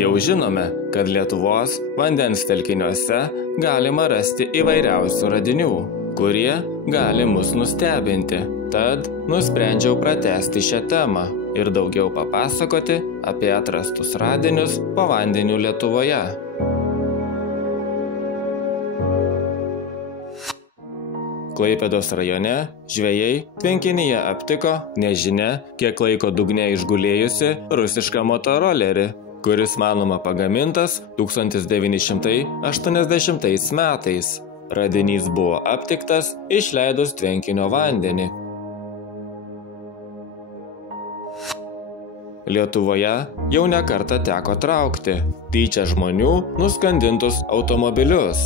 Jau žinome, kad Lietuvos vandens telkiniuose galima rasti įvairiausių radinių, kurie gali mus nustebinti. Tad nusprendžiau pratęsti šią temą ir daugiau papasakoti apie atrastus radinius po vandeniu Lietuvoje. Klaipėdos rajone žvejai tvenkinyje aptiko nežinia, kiek laiko dugne išgulėjusi rusišką motorolerį, kuris manoma pagamintas 1980 metais. Radinys buvo aptiktas išleidus tvenkinio vandenį. Lietuvoje jau ne kartą teko traukti tyčia žmonių nuskandintus automobilius.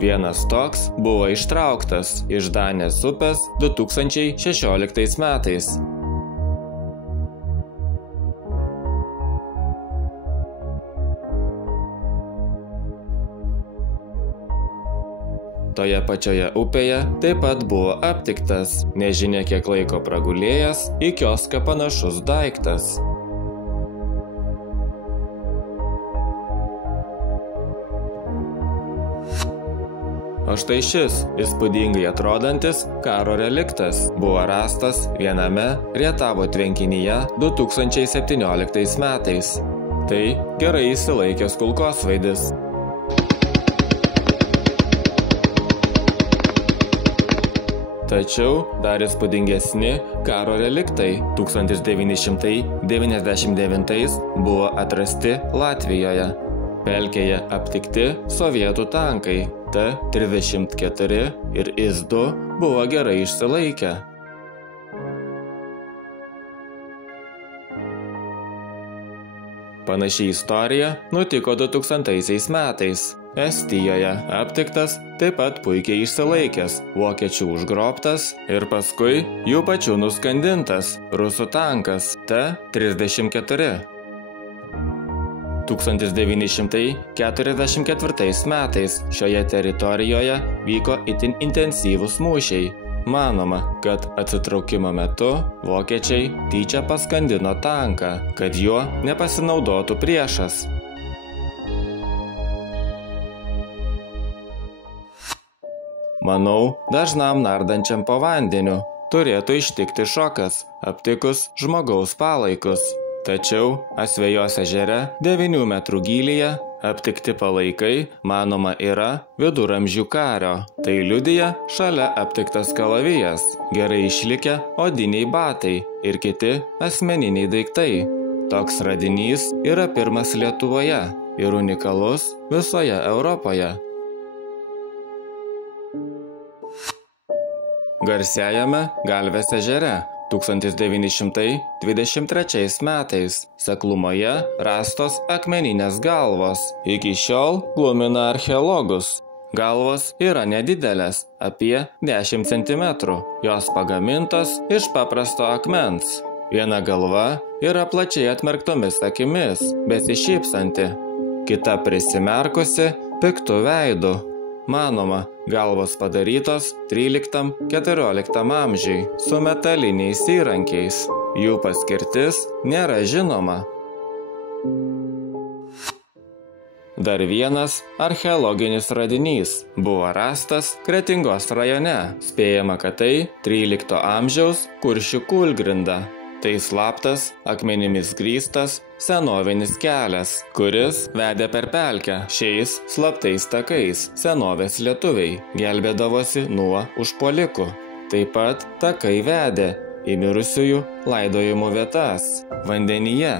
Vienas toks buvo ištrauktas iš Danės upės 2016 metais. Toje pačioje upėje taip pat buvo aptiktas nežinia kiek laiko pragulėjęs į kioską panašus daiktas. O štai šis įspūdingai atrodantis karo reliktas buvo rastas viename Rietavo tvenkinyje 2017 metais. Tai gerai išsilaikęs kulkosvaidis. Tačiau dar įspūdingesni karo reliktai 1999 buvo atrasti Latvijoje. Pelkėje aptikti sovietų tankai T-34 ir IS-2 buvo gerai išsilaikę. Panaši istorija nutiko 2000 metais. Estijoje aptiktas taip pat puikiai išsilaikęs vokiečių užgrobtas ir paskui jų pačių nuskandintas rusų tankas T-34. 1944 metais šioje teritorijoje vyko itin intensyvūs mūšiai. Manoma, kad atsitraukimo metu vokiečiai tyčia paskandino tanką, kad juo nepasinaudotų priešas. Manau, dažnam nardančiam po vandeniu turėtų ištikti šokas, aptikus žmogaus palaikus. Tačiau Asvejos ežere 9 metrų gylyje aptikti palaikai, manoma, yra viduramžių kario. Tai liudija šalia aptiktas kalavijas, gerai išlikę odiniai batai ir kiti asmeniniai daiktai. Toks radinys yra pirmas Lietuvoje ir unikalus visoje Europoje. Garsiajame Galvės ežere 1923 metais seklumoje rastos akmeninės galvos. Iki šiol glumina archeologus. Galvos yra nedidelės, apie 10 cm. Jos pagamintos iš paprasto akmens. Viena galva yra plačiai atmerktomis akimis, besišypsanti. Kita prisimerkusi, piktu veidu. Manoma, galvos padarytos 13–14 amžiui su metaliniais įrankiais. Jų paskirtis nėra žinoma. Dar vienas archeologinis radinys buvo rastas Kretingos rajone. Spėjama, kad tai 13 amžiaus Kuršių kūlgrinda. Tai slaptas, akmenimis grįstas senovinis kelias, kuris vedė per pelkę. Šiais slaptais takais senovės lietuviai gelbėdavosi nuo užpuolikų. Taip pat takai vedė į mirusiųjų laidojimo vietas vandenyje.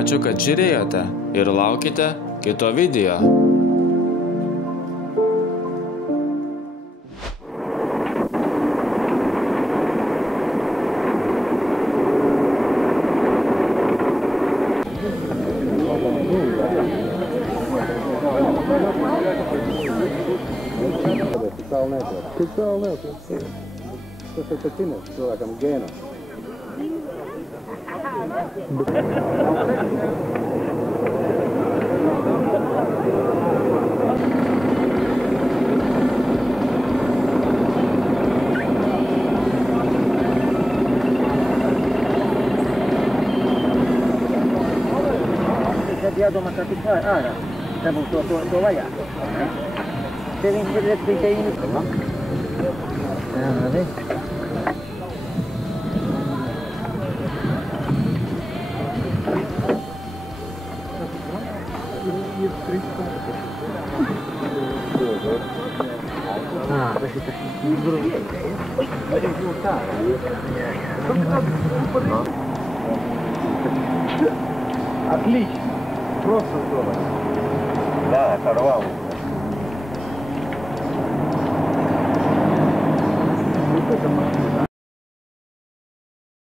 Ačiū, kad žiūrėjote ir laukite kito video. Tik tālu nevar. Tas ir pēc cīnās cilvēkam gēnā. Estamos todo vaya. Te ven que 30 minutos, ¿no? Отлично. Просто здорово. Да, оторвал. Вот это машина.